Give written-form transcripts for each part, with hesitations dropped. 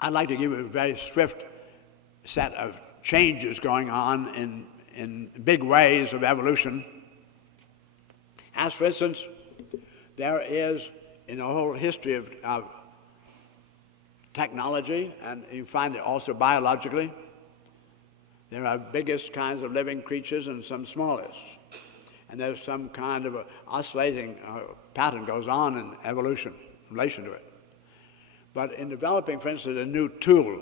I'd like to give you a very swift set of changes going on in big ways of evolution. As, for instance, there is, in the whole history of technology, and you find it also biologically, there are biggest kinds of living creatures and some smallest. And there's some kind of a oscillating pattern goes on in evolution in relation to it. But in developing, for instance, a new tool,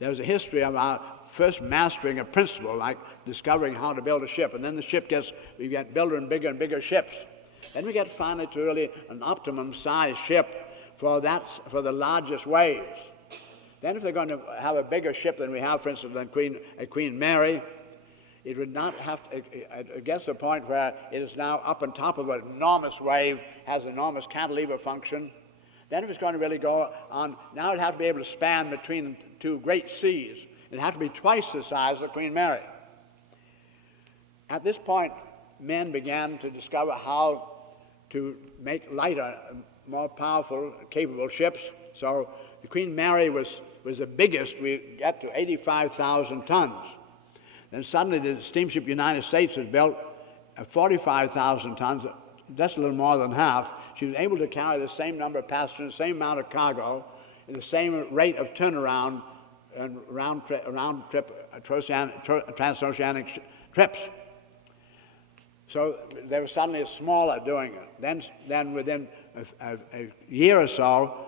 there's a history of our first mastering a principle, like discovering how to build a ship, and then the ship we get bigger and bigger ships. Then we get finally to really an optimum size ship for the largest waves. Then if they're going to have a bigger ship than we have, for instance, than Queen Mary, it would not have to, it gets to the point where it is now up on top of an enormous wave, has enormous cantilever function. Then if it's going to really go on, now it'd have to be able to span between two great seas. It'd have to be twice the size of Queen Mary. At this point, men began to discover how to make lighter, more powerful, capable ships. So the Queen Mary was the biggest. We got to 85,000 tons. Then suddenly the steamship United States was built at 45,000 tons, just a little more than half. She was able to carry the same number of passengers, the same amount of cargo, and the same rate of turnaround and round-trip transoceanic trips. So they were suddenly smaller doing it. Then within a year or so,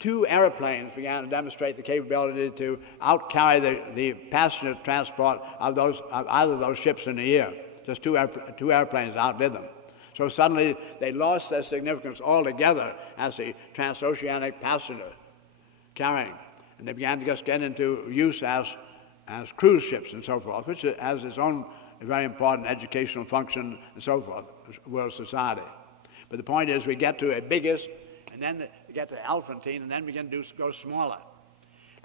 2 airplanes began to demonstrate the capability to outcarry the passenger transport of either of those ships in a year. Just two airplanes outdid them. So suddenly they lost their significance altogether as the transoceanic passenger carrying. And they began to just get into use as cruise ships and so forth, which has its own very important educational function and so forth, world society. But the point is we get to a biggest, and then we get to elephantine, and then we begin to go smaller.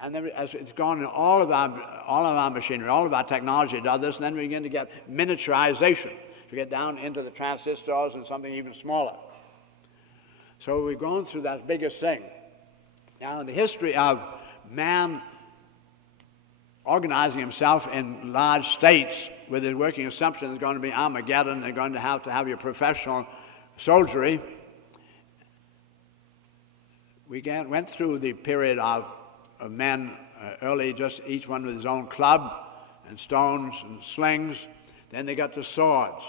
And then as it's gone in all of our machinery, all of our technology does this, and then we begin to get miniaturization. We get down into the transistors and something even smaller. So we've gone through that biggest thing. Now, in the history of man organizing himself in large states with his working assumption there's going to be Armageddon, they're going to have your professional soldiery, we went through the period of men early, just each one with his own club and stones and slings. Then they got to swords.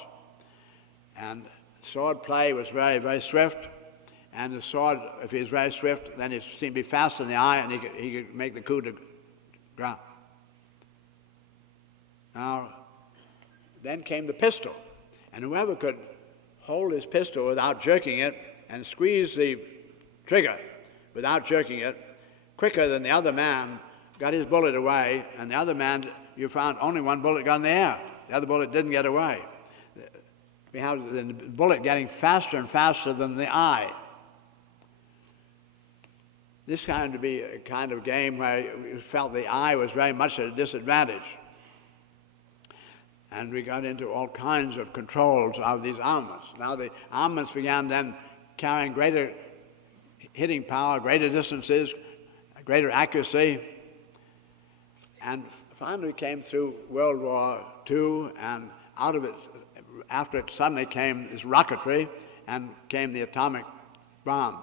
And sword play was very, very swift. And the sword, if he was very swift, then it seemed to be fast in the eye, and he could make the coup de grace. Now, then came the pistol. And whoever could hold his pistol without jerking it and squeeze the trigger without jerking it quicker than the other man got his bullet away, and the other man, you found only one bullet got in the air. The other bullet didn't get away. We have the bullet getting faster and faster than the eye. This kind to be a kind of game where you felt the eye was very much at a disadvantage. And we got into all kinds of controls of these armaments. Now the armaments began then carrying greater hitting power, greater distances, greater accuracy, and finally came through World War II, and out of it, after it suddenly came this rocketry, and came the atomic bomb.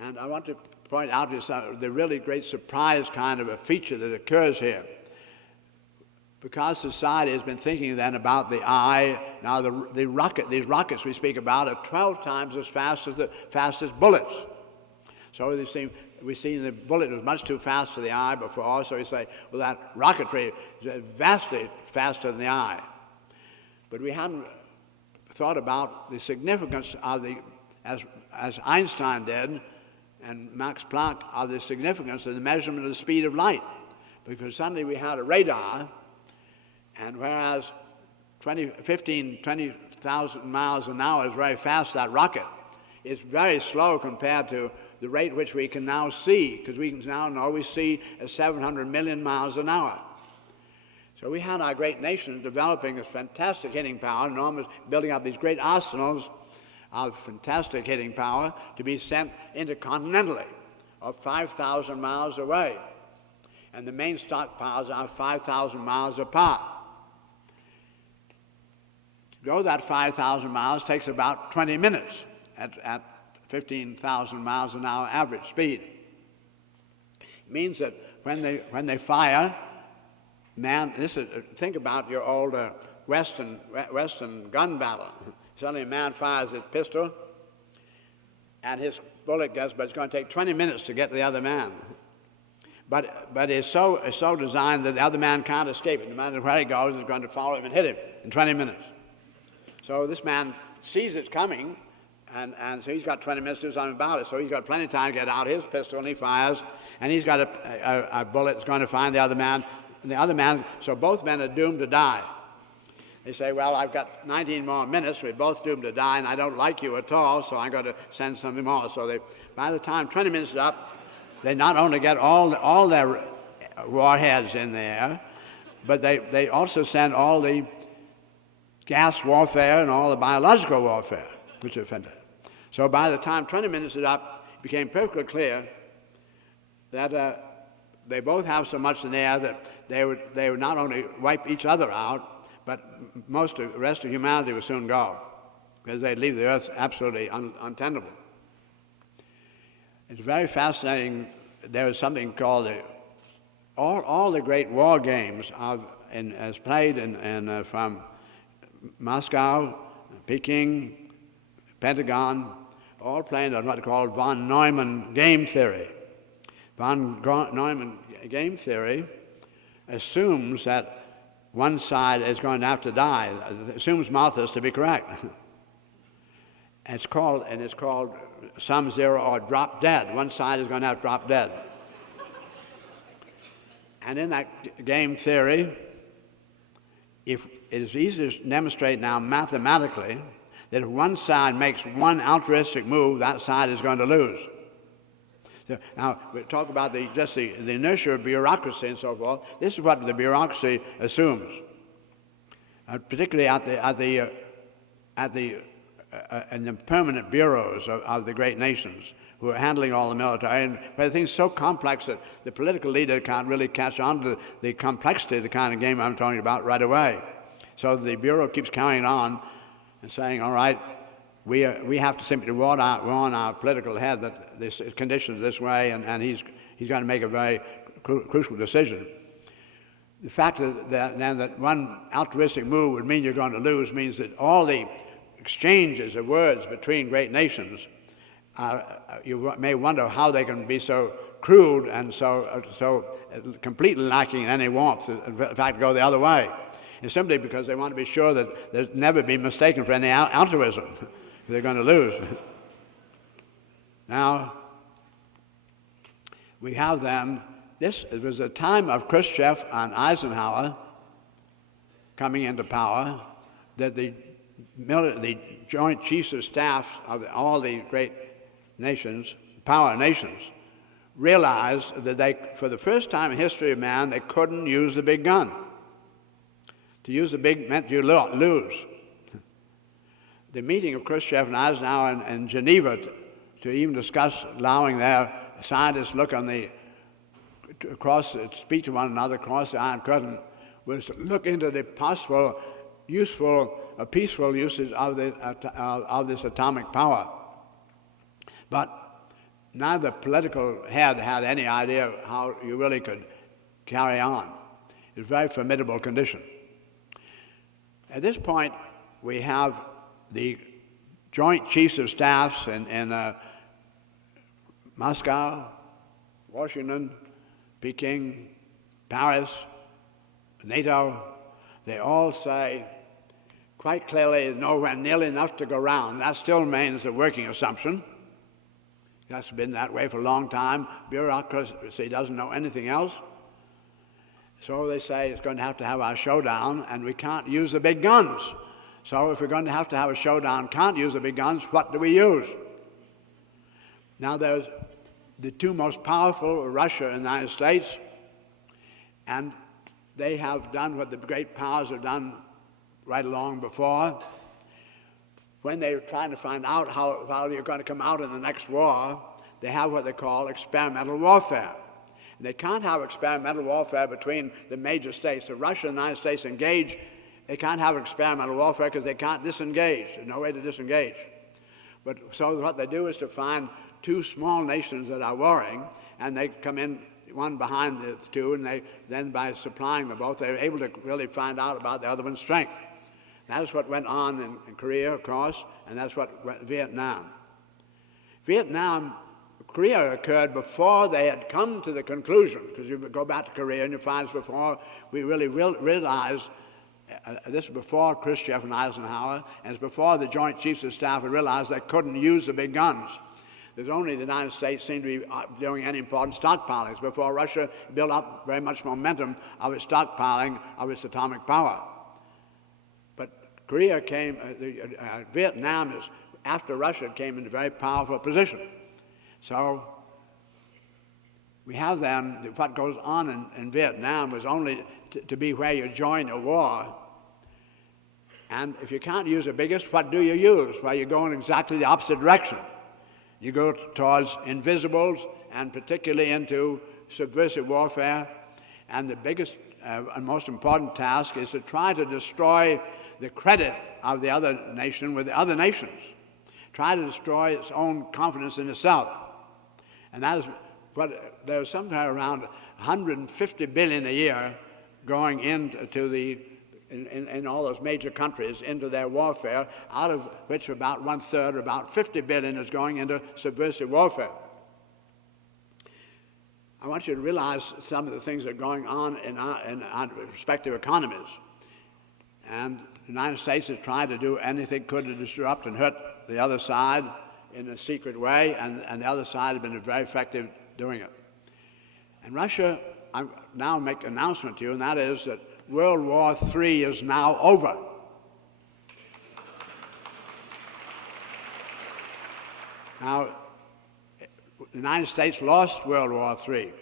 And I want to point out the really great surprise kind of a feature that occurs here. Because society has been thinking then about the eye, now these rockets we speak about are 12 times as fast as the fastest bullets. So we see the bullet was much too fast for the eye before, so we say, well, that rocketry is vastly faster than the eye. But we hadn't thought about the significance of as Einstein did, and Max Planck, of the significance of the measurement of the speed of light. Because suddenly we had a radar, and whereas 20,000 miles an hour is very fast, that rocket is very slow compared to the rate which we can now see, because we can now know we see at 700 million miles an hour. So we had our great nation developing this fantastic hitting power, building up these great arsenals of fantastic hitting power to be sent intercontinentally. are 5,000 miles away, and the main stockpiles are 5,000 miles apart. To go that 5,000 miles takes about 20 minutes at 15,000 miles an hour average speed. It means that when they fire, man, think about your old Western gun battle. Suddenly a man fires his pistol, and his bullet gets, but it's going to take 20 minutes to get to the other man. But it's so designed that the other man can't escape it. No matter where he goes, it's going to follow him and hit him in 20 minutes. So this man sees it coming, and so he's got 20 minutes to do something about it. So he's got plenty of time to get out his pistol, and he fires, and he's got a bullet that's going to find the other man. And the other man, so both men are doomed to die. They say, well, I've got 19 more minutes, we're both doomed to die, and I don't like you at all, so I'm going to send something more. So by the time 20 minutes is up, they not only get all their warheads in there, but they also send all the gas warfare and all the biological warfare, which are fantastic. So by the time 20 minutes is up, it became perfectly clear that they both have so much in the air that they would not only wipe each other out, but most of the rest of humanity would soon go, because they'd leave the earth absolutely untenable. It's very fascinating. There is something called all the great war games as played from Moscow, Peking, Pentagon, all playing on what are called von Neumann game theory. Von Neumann game theory assumes that one side is going to have to die. It assumes Malthus to be correct. It's called sum zero or drop dead. One side is going to have to drop dead. And in that game theory, if it is easy to demonstrate now mathematically that if one side makes one altruistic move, that side is going to lose. So now, we talk about the inertia of bureaucracy and so forth. This is what the bureaucracy assumes, particularly in the permanent bureaus of the great nations who are handling all the military. And but the thing's so complex that the political leader can't really catch on to the complexity of the kind of game I'm talking about right away. So the bureau keeps carrying on and saying, all right, we have to simply warn our political head that this condition is this way, and he's going to make a very crucial decision. The fact that one altruistic move would mean you're going to lose means that all the exchanges of words between great nations, you may wonder how they can be so crude and so completely lacking in any warmth. In fact, go the other way. It's simply because they want to be sure that there's never been mistaken for any altruism. They're going to lose. Now, we have them. It was a time of Khrushchev and Eisenhower coming into power that the Joint Chiefs of Staff of all the great nations, power nations, realized that they, for the first time in history of man, they couldn't use the big gun. To use the big meant you lose. The meeting of Khrushchev and Eisenhower in Geneva to even discuss allowing their scientists look speak to one another across the Iron Curtain was to look into the possible, useful, peaceful uses of this atomic power. But neither political head had any idea how you really could carry on. It's a very formidable condition. At this point, we have the Joint Chiefs of Staffs in Moscow, Washington, Peking, Paris, NATO. They all say quite clearly nowhere nearly enough to go around. That still remains a working assumption. That's been that way for a long time. Bureaucracy doesn't know anything else. So they say it's going to have our showdown, and we can't use the big guns. So if we're going to have a showdown, can't use the big guns, what do we use? Now there's the two most powerful, Russia and the United States, and they have done what the great powers have done right along before. When they're trying to find out how you're going to come out in the next war, they have what they call experimental warfare. And they can't have experimental warfare between the major states. If Russia and the United States engage, they can't have experimental warfare because they can't disengage. There's no way to disengage. But so what they do is to find two small nations that are warring, and they come in one behind the two, and then by supplying them both, they're able to really find out about the other one's strength. That's what went on in Korea, of course, and that's what went in Vietnam. Korea occurred before they had come to the conclusion, because you go back to Korea and you find it's before we really realized, this is before Khrushchev and Eisenhower, and it's before the Joint Chiefs of Staff had realized they couldn't use the big guns. There's only the United States seemed to be doing any important stockpilings before Russia built up very much momentum of its stockpiling of its atomic power. But Korea came, Vietnam is, after Russia came into a very powerful position. So we have then, what goes on in Vietnam was only to be where you join a war. And if you can't use the biggest, what do you use? Well, you go in exactly the opposite direction. You go towards invisibles and particularly into subversive warfare. And the biggest and most important task is to try to destroy the credit of the other nation with the other nations. Try to destroy its own confidence in itself. And that is what there's somewhere around 150 billion a year going into in all those major countries into their warfare, out of which about 1/3, about 50 billion, is going into subversive warfare. I want you to realize some of the things that are going on in our respective economies. And the United States has tried to do anything it could to disrupt and hurt the other side in a secret way, and the other side has been very effective doing it. And Russia, I now make an announcement to you, and that is that World War III is now over. Now, the United States lost World War III.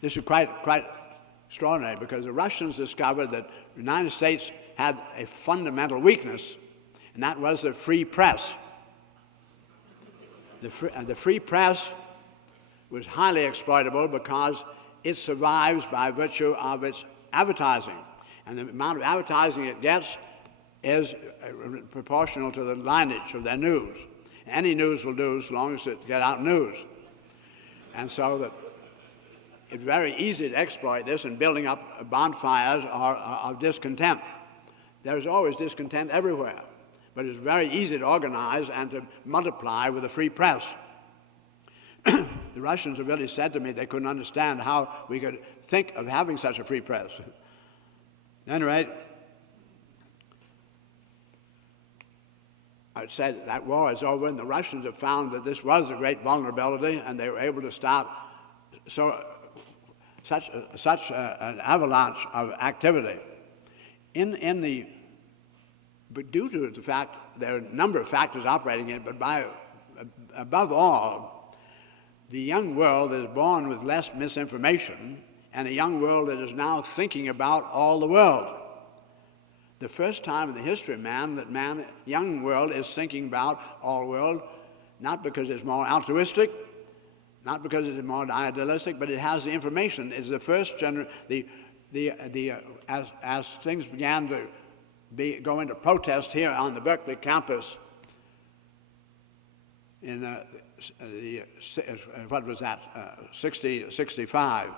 This is quite extraordinary, because the Russians discovered that the United States had a fundamental weakness, and that was the free press. The free press was highly exploitable because it survives by virtue of its advertising. And the amount of advertising it gets is proportional to the lineage of their news. Any news will do as long as it gets out news. And so that it's very easy to exploit this in building up bonfires of discontent. There's always discontent everywhere, but it's very easy to organize and to multiply with a free press. The Russians have really said to me they couldn't understand how we could think of having such a free press. At any rate, I'd say that war is over, and the Russians have found that this was a great vulnerability, and they were able to start such an avalanche of activity. But due to the fact there are a number of factors operating in it, but above all, the young world is born with less misinformation, and a young world that is now thinking about all the world. The first time in the history of man that young world is thinking about all the world, not because it's more altruistic, not because it's more idealistic, but it has the information. It's the first as things began to go into protest here on the Berkeley campus in what was that, 65.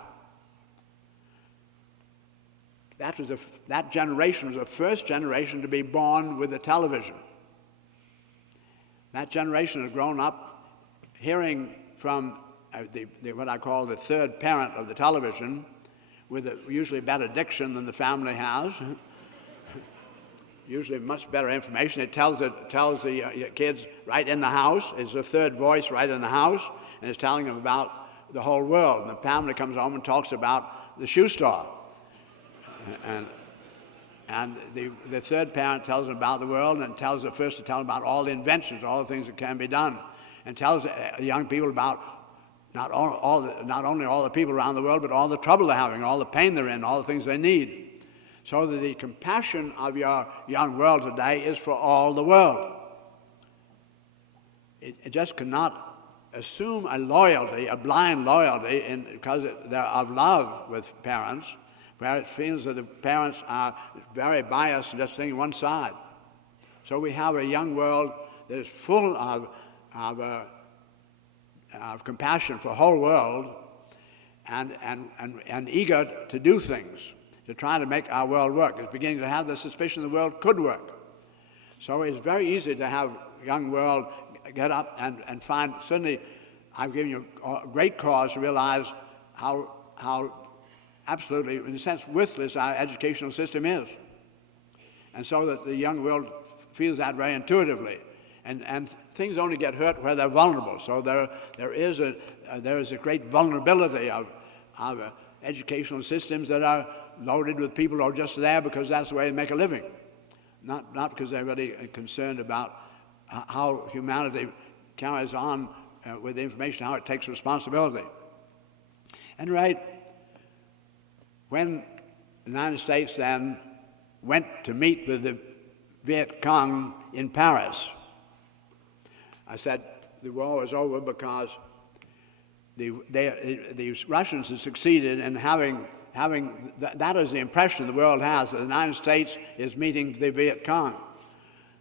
That generation was the first generation to be born with the television. That generation has grown up hearing from what I call the third parent of the television, with usually better diction than the family has. Usually much better information. It tells the kids right in the house. It's the third voice right in the house, and it's telling them about the whole world. And the family comes home and talks about the shoe store. And the third parent tells them about the world, and tells the first to tell them about all the inventions, all the things that can be done, and tells young people about not only all the people around the world, but all the trouble they're having, all the pain they're in, all the things they need. So that the compassion of your young world today is for all the world. it just cannot assume a loyalty, a blind loyalty, because they're of love with parents, where it feels that the parents are very biased and just thinking one side. So we have a young world that is full of compassion for the whole world and eager to do things, to try to make our world work. It's beginning to have the suspicion the world could work. So it's very easy to have a young world get up and find, certainly I've given you a great cause to realize how absolutely, in a sense, worthless our educational system is. And so that the young world feels that very intuitively. And things only get hurt where they're vulnerable. So there is a great vulnerability of educational systems that are loaded with people who are just there because that's the way they make a living. Not because they're really concerned about how humanity carries on with the information, how it takes responsibility. And when the United States then went to meet with the Viet Cong in Paris, I said the war was over because the Russians had succeeded in having that is the impression the world has, that the United States is meeting the Viet Cong.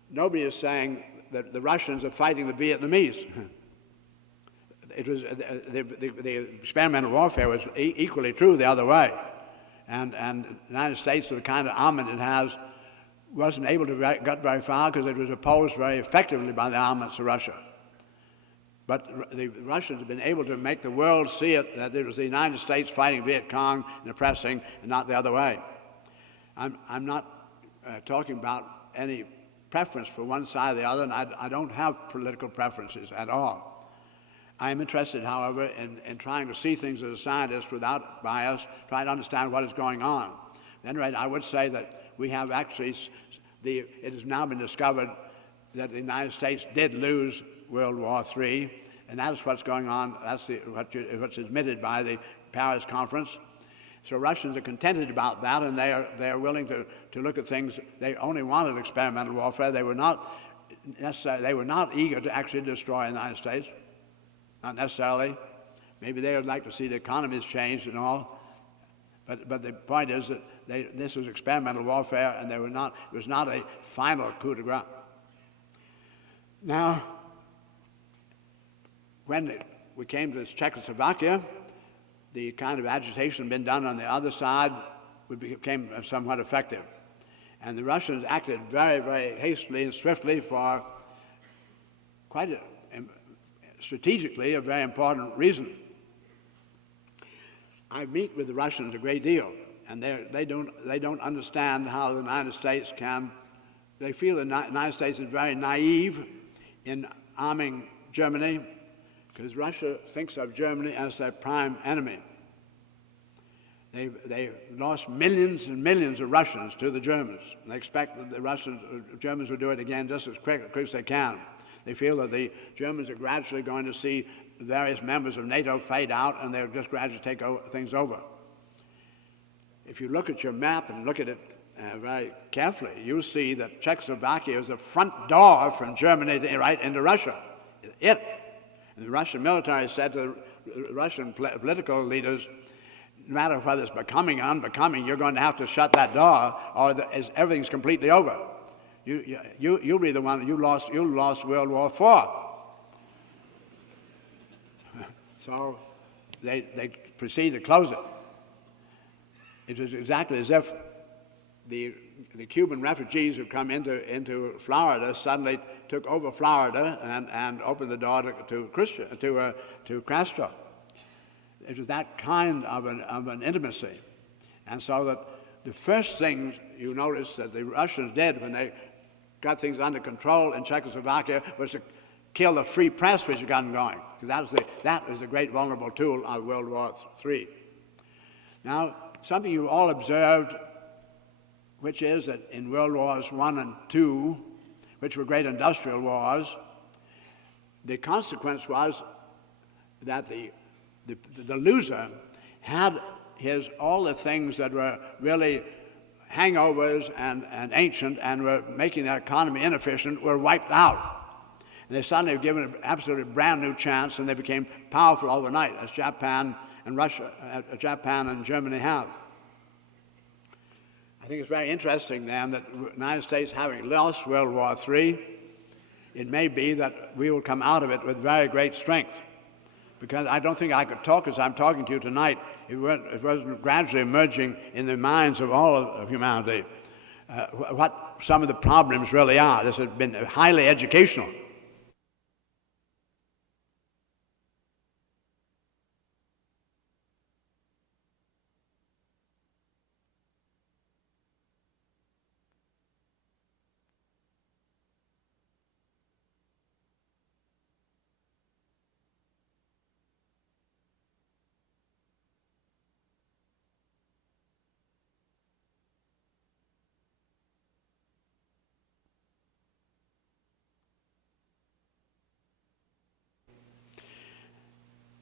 Nobody is saying that the Russians are fighting the Vietnamese. It was the experimental warfare was equally true the other way, and the United States, with the kind of armament it has, wasn't able to get very far because it was opposed very effectively by the armaments of Russia. But the Russians have been able to make the world see it, that it was the United States fighting Viet Cong and oppressing, and not the other way. I'm not talking about any preference for one side or the other, and I don't have political preferences at all. I am interested, however, in trying to see things as a scientist without bias, trying to understand what is going on. At any rate, I would say that we have actually, it has now been discovered that the United States did lose World War III, and that's what's going on. That's what's admitted by the Paris Conference. So Russians are contented about that, and they are willing to look at things. They only wanted experimental warfare. They were not eager to actually destroy the United States. Not necessarily. Maybe they would like to see the economies changed and all. But the point is that this was experimental warfare, and it was not a final coup de grace. Now, when we came to Czechoslovakia, the kind of agitation been done on the other side became somewhat effective. And the Russians acted very, very hastily and swiftly for strategically a very important reason. I meet with the Russians a great deal, and they don't understand how the United States can. They feel the United States is very naive in arming Germany, because Russia thinks of Germany as their prime enemy. They lost millions and millions of Russians to the Germans. And they expect that the Germans will do it again just as quick as they can. They feel that the Germans are gradually going to see various members of NATO fade out, and they'll just gradually take things over. If you look at your map and look at it very carefully, you'll see that Czechoslovakia is the front door from Germany right into Russia. And the Russian military said to the Russian political leaders, no matter whether it's becoming or unbecoming, you're going to have to shut that door, or everything's completely over. You'll be the one. You lost World War IV. So they proceed to close it. It was exactly as if the Cuban refugees who come into Florida suddenly took over Florida and opened the door to Castro. It was that kind of an intimacy, and so that the first thing you notice that the Russians did when they got things under control in Czechoslovakia was to kill the free press which had gotten going, because that was the great vulnerable tool of World War III. Now, something you all observed, which is that in World Wars I and II, which were great industrial wars, the consequence was that the loser had all the things that were really hangovers and ancient and were making the economy inefficient were wiped out. And they suddenly were given an absolutely brand new chance, and they became powerful overnight, as Japan and Japan and Germany have. I think it's very interesting then that the United States, having lost World War III, it may be that we will come out of it with very great strength. Because I don't think I could talk as I'm talking to you tonight if it wasn't gradually emerging in the minds of all of humanity what some of the problems really are. This has been highly educational.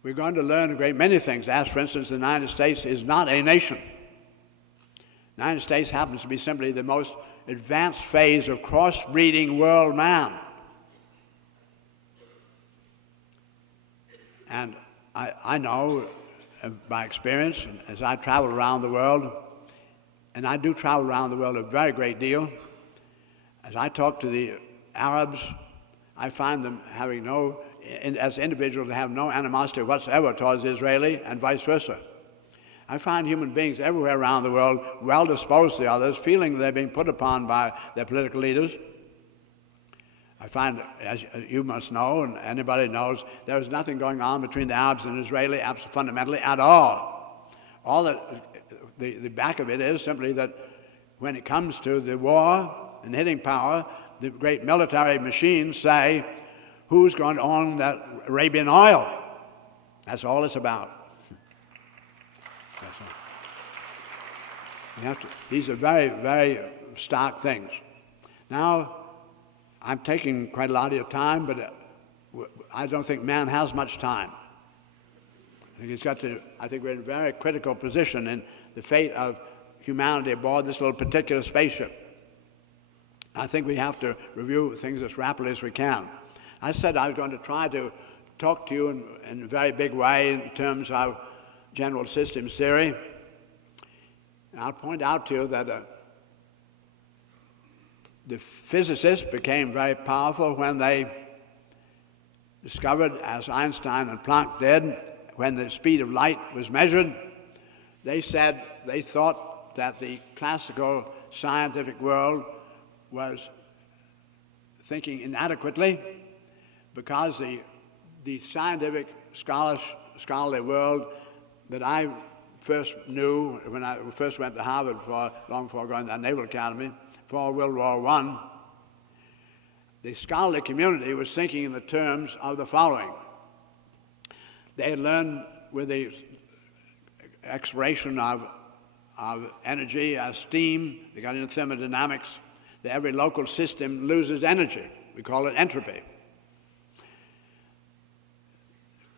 We're going to learn a great many things, as for instance, the United States is not a nation. The United States happens to be simply the most advanced phase of cross-breeding world man. And I know by experience, as I travel around the world, and I do travel around the world a very great deal, as I talk to the Arabs, I find them having as individuals, have no animosity whatsoever towards the Israeli and vice versa. I find human beings everywhere around the world well disposed to the others, feeling they're being put upon by their political leaders. I find, as you must know, and anybody knows, there is nothing going on between the Arabs and Israeli fundamentally at all. All that the back of it is simply that when it comes to the war and hitting power, the great military machines say, who's going to own that Arabian oil? That's all it's about. These are very, very stark things. Now, I'm taking quite a lot of your time, but I don't think man has much time. I think we're in a very critical position in the fate of humanity aboard this little particular spaceship. I think we have to review things as rapidly as we can. I said I was going to try to talk to you in a very big way in terms of general systems theory. And I'll point out to you that the physicists became very powerful when they discovered, as Einstein and Planck did, when the speed of light was measured, they said they thought that the classical scientific world was thinking inadequately, because the scientific scholarly world that I first knew when I first went to Harvard long before going to the Naval Academy, before World War I, the scholarly community was thinking in the terms of the following. They had learned with the exploration of energy as steam, they got into thermodynamics, that every local system loses energy. We call it entropy.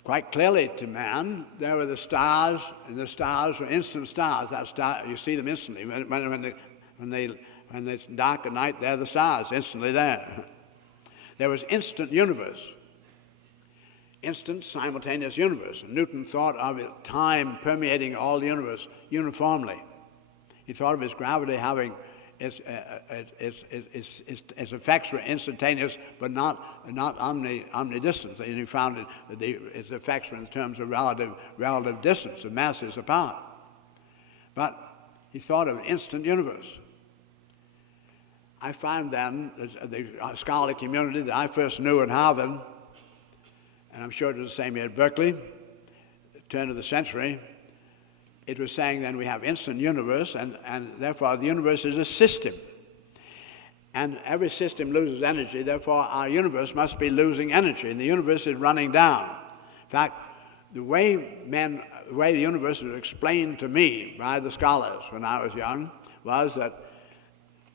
Quite clearly to man, there were the stars, and the stars were instant stars. You see them instantly. When it's dark at night, they're the stars, instantly there. There was instant universe, instant simultaneous universe. Newton thought of time permeating all the universe uniformly. He thought of its gravity having its effects were instantaneous, but not omnidistant. And he found its effects were in terms of relative distance, of masses apart. But he thought of an instant universe. I find then the scholarly community that I first knew at Harvard, and I'm sure it was the same here at Berkeley, turn of the century, it was saying then we have instant universe, and therefore the universe is a system. And every system loses energy, therefore our universe must be losing energy, and the universe is running down. In fact, the way the universe was explained to me by the scholars when I was young was that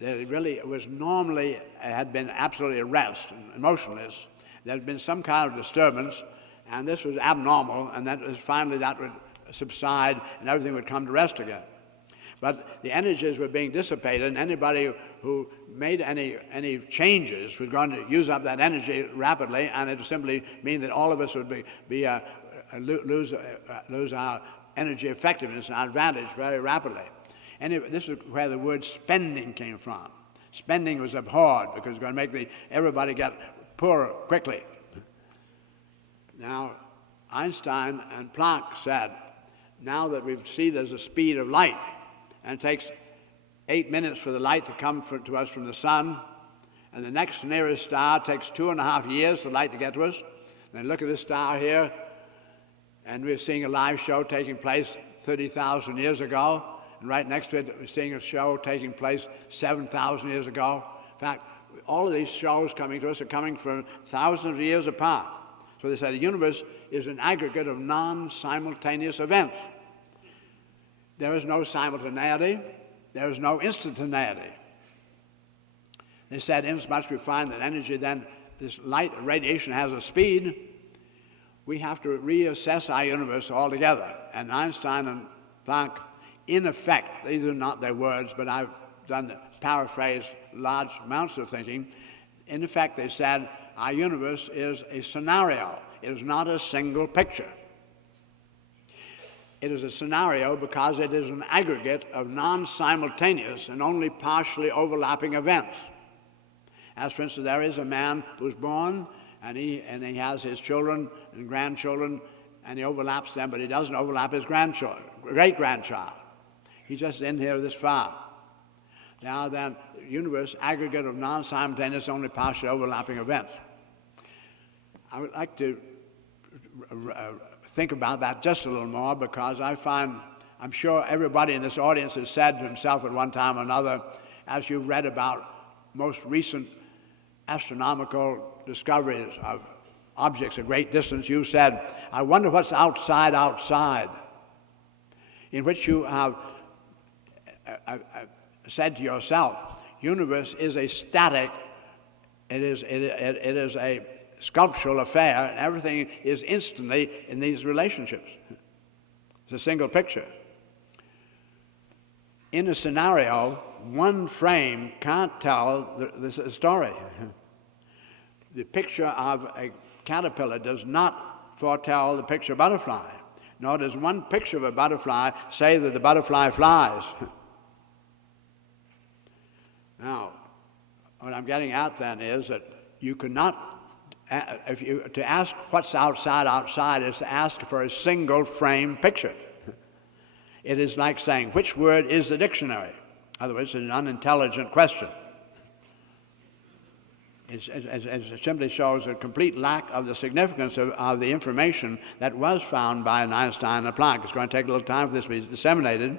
it really was normally, had been absolutely at rest and motionless. There had been some kind of disturbance, and this was abnormal, and that would subside and everything would come to rest again. But the energies were being dissipated, and anybody who made any changes was going to use up that energy rapidly, and it would simply mean that all of us would lose our energy effectiveness and our advantage very rapidly. And this is where the word spending came from. Spending was abhorred because it's going to make everybody get poorer quickly. Now, Einstein and Planck said, now that we see there's a speed of light, and it takes 8 minutes for the light to come to us from the sun, and the next nearest star takes 2.5 years for the light to get to us. Then look at this star here, and we're seeing a live show taking place 30,000 years ago, and right next to it we're seeing a show taking place 7,000 years ago. In fact, all of these shows coming to us are coming from thousands of years apart. So they said the universe is an aggregate of non-simultaneous events. There is no simultaneity. There is no instantaneity. They said, inasmuch we find that energy then, this light radiation has a speed, we have to reassess our universe altogether. And Einstein and Planck, in effect, these are not their words, but I've paraphrased large amounts of thinking. In effect, they said, our universe is a scenario. It is not a single picture. It is a scenario because it is an aggregate of non-simultaneous and only partially overlapping events. As for instance, there is a man who's born, and he has his children and grandchildren, and he overlaps them, but he doesn't overlap his great-grandchild. He's just in here this far. Now then, the universe, aggregate of non-simultaneous, only partially overlapping events. I would like to think about that just a little more, because I'm sure everybody in this audience has said to himself at one time or another, as you've read about most recent astronomical discoveries of objects at great distance, you said, I wonder what's outside, in which you have said to yourself, universe is a static, it is a sculptural affair, and everything is instantly in these relationships. It's a single picture. In a scenario, one frame can't tell the story. The picture of a caterpillar does not foretell the picture of a butterfly, nor does one picture of a butterfly say that the butterfly flies. Now, what I'm getting at then is that you cannot, to ask what's outside is to ask for a single frame picture. It is like saying, which word is the dictionary? In other words, it's an unintelligent question. It simply shows a complete lack of the significance of the information that was found by Einstein and Planck. It's going to take a little time for this to be disseminated,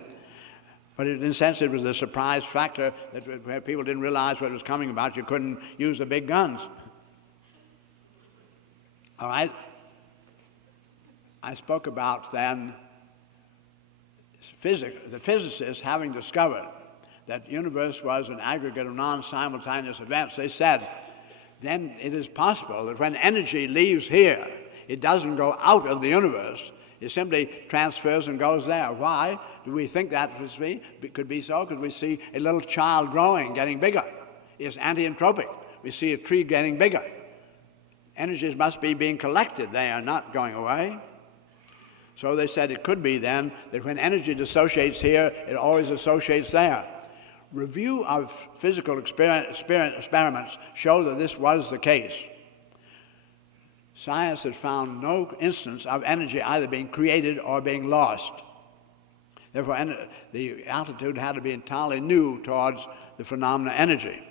but in a sense it was the surprise factor that where people didn't realize what was coming about. You couldn't use the big guns. All right? I spoke about then the physicists having discovered that the universe was an aggregate of non-simultaneous events. They said, then it is possible that when energy leaves here, it doesn't go out of the universe. It simply transfers and goes there. Why do we think that could be so? Because we see a little child growing, getting bigger. It's anti-entropic. We see a tree getting bigger. Energies must be being collected. They are not going away. So they said it could be then that when energy dissociates here, it always associates there. Review of physical experiments show that this was the case. Science has found no instance of energy either being created or being lost. Therefore, the altitude had to be entirely new towards the phenomena energy.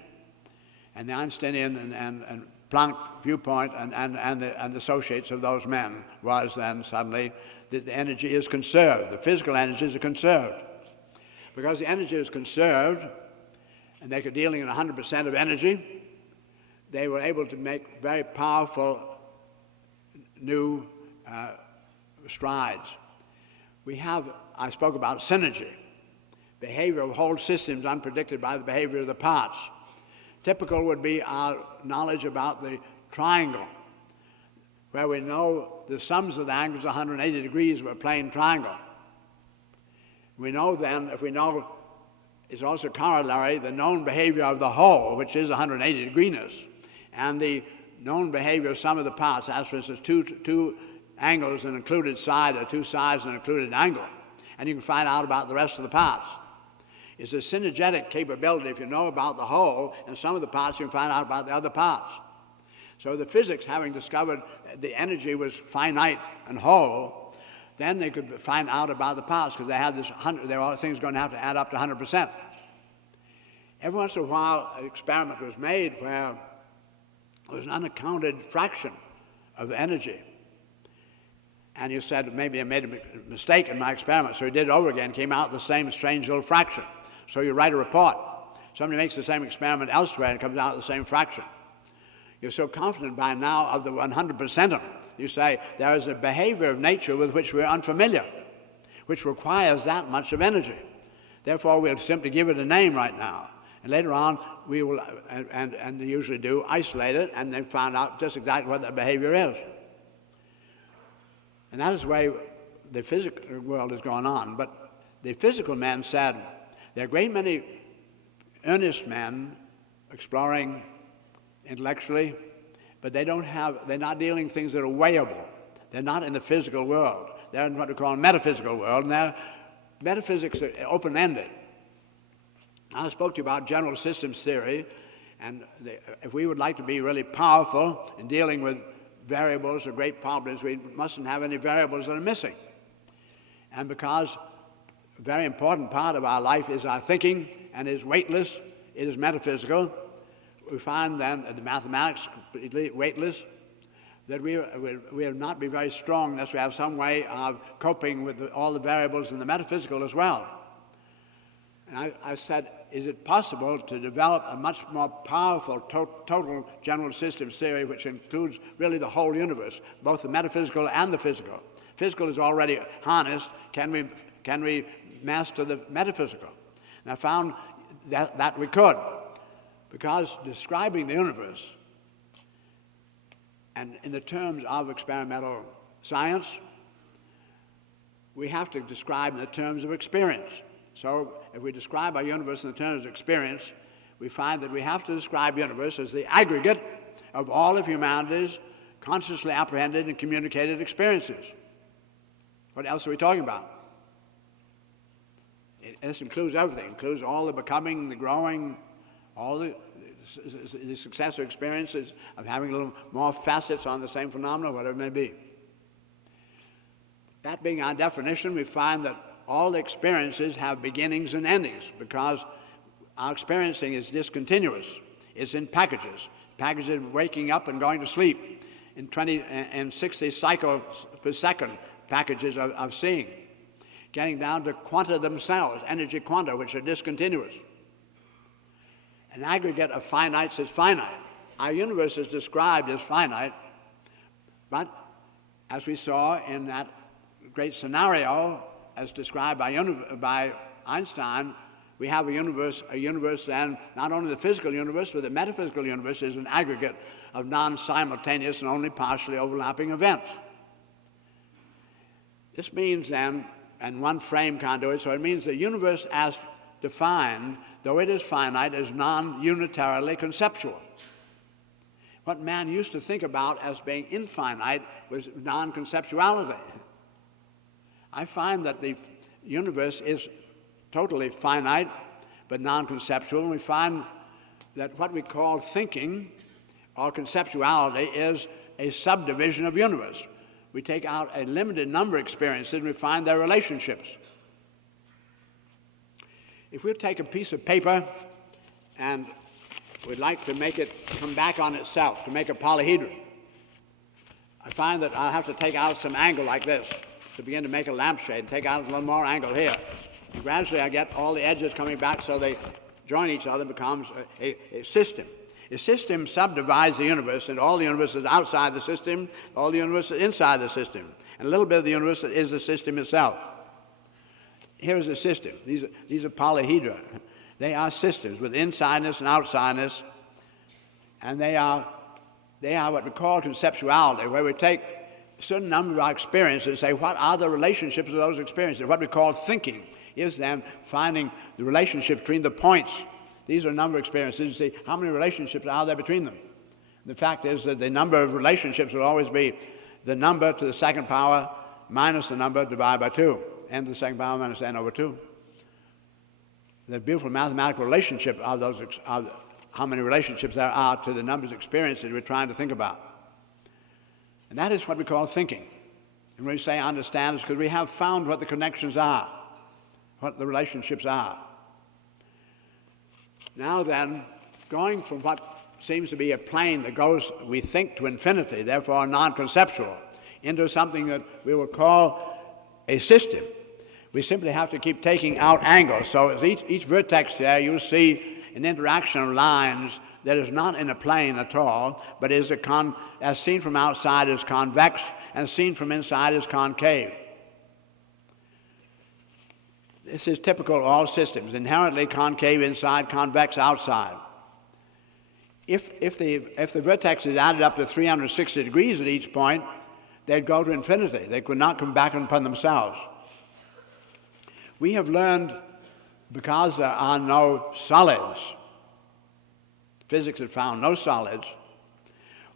And the Einsteinian and Planck viewpoint and the associates of those men was then suddenly that the energy is conserved. The physical energies are conserved. Because the energy is conserved, and they were dealing in 100% of energy, they were able to make very powerful new strides. I spoke about synergy, behavior of whole systems unpredicted by the behavior of the parts. Typical would be our knowledge about the triangle, where we know the sums of the angles 180 degrees of a plane triangle. We know then, if we know is also corollary the known behavior of the whole, which is 180 degrees, and the known behavior of some of the parts, as for instance, two angles and included side, or two sides and included angle, and you can find out about the rest of the parts. It's a synergetic capability. If you know about the whole and some of the parts, you can find out about the other parts. So the physics, having discovered the energy was finite and whole, then they could find out about the parts, because they had this there were all things going to have to add up to 100%. Every once in a while, an experiment was made where there was an unaccounted fraction of energy. And you said, maybe I made a mistake in my experiment, so he did it over again, came out the same strange little fraction. So you write a report. Somebody makes the same experiment elsewhere and it comes out the same fraction. You're so confident by now of the 100% of them. You say, there is a behavior of nature with which we're unfamiliar, which requires that much of energy. Therefore, we'll simply give it a name right now. And later on, we will, and they usually do, isolate it, and then find out just exactly what that behavior is. And that is the way the physical world is going on. But the physical men said, there are a great many earnest men exploring intellectually, but they're not dealing with things that are weighable. They're not in the physical world. They're in what we call a metaphysical world, and their metaphysics are open-ended. I spoke to you about general systems theory, and if we would like to be really powerful in dealing with variables or great problems, we mustn't have any variables that are missing. And because a very important part of our life is our thinking, and is weightless, it is metaphysical, we find then that the mathematics completely weightless, that we will not be very strong unless we have some way of coping with all the variables in the metaphysical as well. And I said, is it possible to develop a much more powerful total general systems theory, which includes really the whole universe, both the metaphysical and the physical? Physical is already harnessed. Can we master the metaphysical? And I found that we could, because describing the universe, and in the terms of experimental science, we have to describe in the terms of experience. So if we describe our universe in the terms of experience, we find that we have to describe the universe as the aggregate of all of humanity's consciously apprehended and communicated experiences. What else are we talking about? This includes everything. It includes all the becoming, the growing, all the successive experiences of having a little more facets on the same phenomena, whatever it may be. That being our definition, we find that all the experiences have beginnings and endings, because our experiencing is discontinuous. It's in packages of waking up and going to sleep, in 20 and 60 cycles per second packages of seeing, getting down to quanta themselves, energy quanta, which are discontinuous. An aggregate of finites is finite. Our universe is described as finite, but as we saw in that great scenario, as described by Einstein, we have a universe then, not only the physical universe, but the metaphysical universe is an aggregate of non-simultaneous and only partially overlapping events. This means then, and one frame can't do it, so it means the universe as defined, though it is finite, is non-unitarily conceptual. What man used to think about as being infinite was non-conceptuality. I find that the universe is totally finite but non-conceptual, and we find that what we call thinking or conceptuality is a subdivision of universe. We take out a limited number of experiences and we find their relationships. If we take a piece of paper and we'd like to make it come back on itself, to make a polyhedron, I find that I'll have to take out some angle like this to begin to make a lampshade, and take out a little more angle here. And gradually I get all the edges coming back so they join each other and becomes a system. A system subdivides the universe, and all the universe is outside the system, all the universe is inside the system. And a little bit of the universe is the system itself. Here's a system. These are polyhedra. They are systems with insideness and outsideness, and they are what we call conceptuality, where we take a certain number of our experiences and say, what are the relationships of those experiences? What we call thinking is then finding the relationship between the points. These are a number of experiences. You see, how many relationships are there between them? The fact is that the number of relationships will always be the number to the second power minus the number divided by 2, n to the second power minus n over 2. The beautiful mathematical relationship of those, of how many relationships there are to the numbers of experiences we're trying to think about. And that is what we call thinking. And when we say understand, it's because we have found what the connections are, what the relationships are. Now then, going from what seems to be a plane that goes, we think, to infinity, therefore non-conceptual, into something that we will call a system, we simply have to keep taking out angles. So as each vertex there, you'll see an interaction of lines that is not in a plane at all, but is as seen from outside is convex, and seen from inside is concave. This is typical of all systems, inherently concave inside, convex outside. If the vertex is added up to 360 degrees at each point, they'd go to infinity. They could not come back upon themselves. We have learned, because there are no solids, physics has found no solids,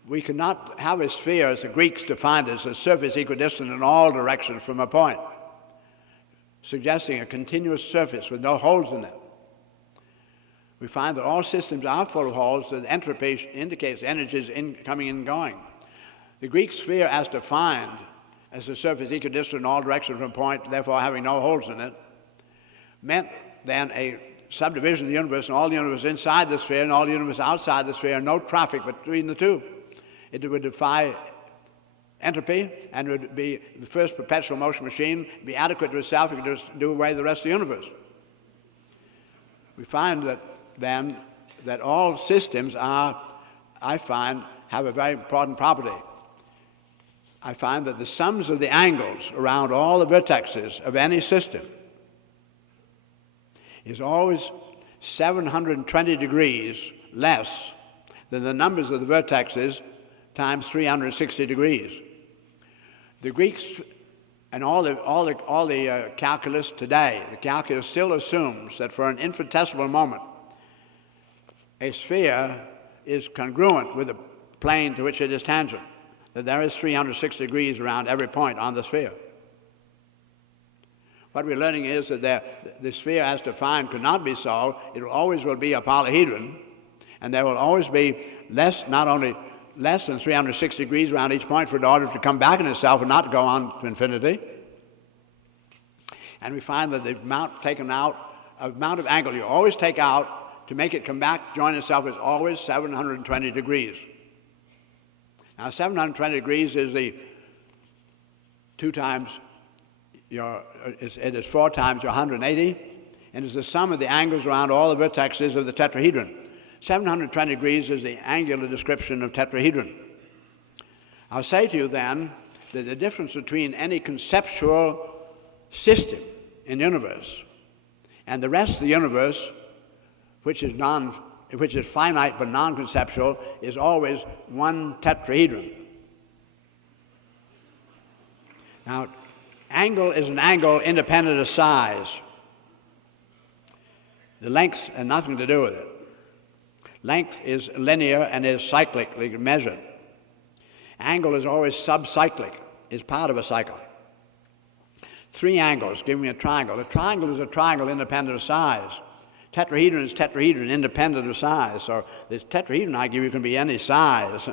we cannot have a sphere, as the Greeks defined it, as a surface equidistant in all directions from a point, suggesting a continuous surface with no holes in it. We find that all systems are full of holes, that entropy indicates energies coming and going. The Greek sphere, as defined as a surface equidistant in all directions from a point, therefore having no holes in it, meant then a subdivision of the universe, and all the universe inside the sphere and all the universe outside the sphere, no traffic between the two. It would defy entropy, and would be the first perpetual motion machine, be adequate to itself, it could just do away with the rest of the universe. We find that then that all systems are, I find, have a very important property. I find that the sums of the angles around all the vertexes of any system is always 720 degrees less than the numbers of the vertexes times 360 degrees. The Greeks and all the calculus today, the calculus still assumes that for an infinitesimal moment, a sphere is congruent with the plane to which it is tangent, that there is 360 degrees around every point on the sphere. What we're learning is that the sphere as defined could not be so. It always will be a polyhedron, and there will always be not only less than 360 degrees around each point for it order to come back in itself and not to go on to infinity. And we find that the amount of angle you always take out to make it come back, join itself, is always 720 degrees. Now 720 degrees is the 2 times it is 4 times your 180, and is the sum of the angles around all the vertexes of the tetrahedron. 720 degrees is the angular description of tetrahedron. I'll say to you then that the difference between any conceptual system in the universe and the rest of the universe, which is finite but non-conceptual, is always one tetrahedron. Now, angle is an angle independent of size. The length has nothing to do with it. Length is linear and is cyclically measured. Angle is always subcyclic, is part of a cycle. 3 angles give me a triangle. A triangle is a triangle independent of size. Tetrahedron is tetrahedron independent of size. So this tetrahedron I give you can be any size.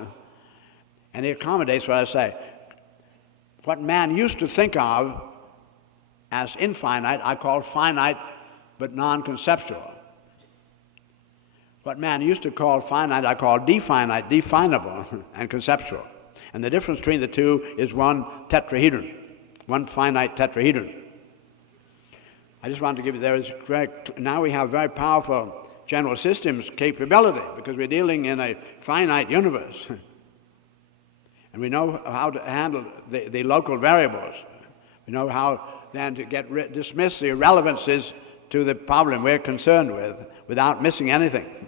And it accommodates what I say. What man used to think of as infinite, I call finite but non-conceptual. What man used to call finite, I call definite, definable, and conceptual. And the difference between the two is one tetrahedron, one finite tetrahedron. I just wanted to give you, now we have very powerful general systems capability because we're dealing in a finite universe. And we know how to handle the local variables. We know how then to dismiss the irrelevances to the problem we're concerned with without missing anything.